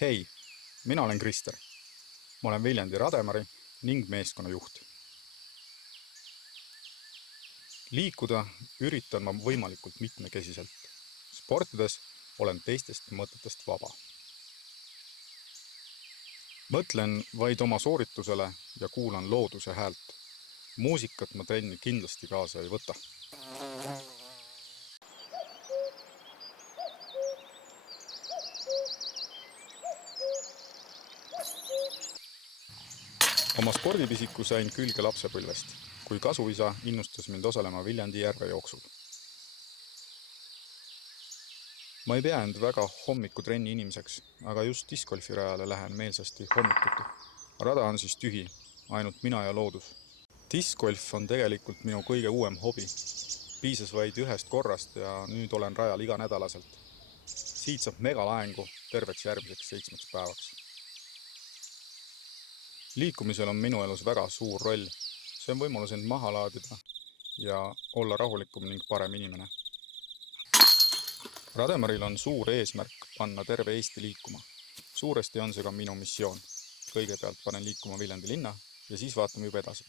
Hei, mina olen Krister. Ma olen Viljandi Rademari ning meeskonnajuht. Liikuda üritan ma võimalikult mitmekesiselt. Sportides olen teistest mõtetest vaba. Mõtlen vaid oma sooritusele ja kuulan looduse häält. Muusikat ma trenni kindlasti kaasa ei võta. Oma spordipisiku sain külge lapsepõlvest, kui kasuisa innustas mind osalema Viljandi järve jooksul. Ma ei pea end väga hommikutrenni inimeseks, aga just discgolfirajale lähen meelsasti hommikuti. Rada on siis tühi, ainult mina ja loodus. Discgolf on tegelikult minu kõige uuem hobi. Piisas vaid ühest korrast ja nüüd olen rajal iganädalaselt. Siit saab megalaengu terveks järgmiseks 7 päevaks. Liikumisel on minu elus väga suur roll. See on võimalus end maha laadida ja olla rahulikum ning parem inimene. Rademaril on suur eesmärk panna terve Eesti liikuma. Suuresti on see ka minu missioon. Kõigepealt panen liikuma Viljandi linna ja siis vaatame juba edasi.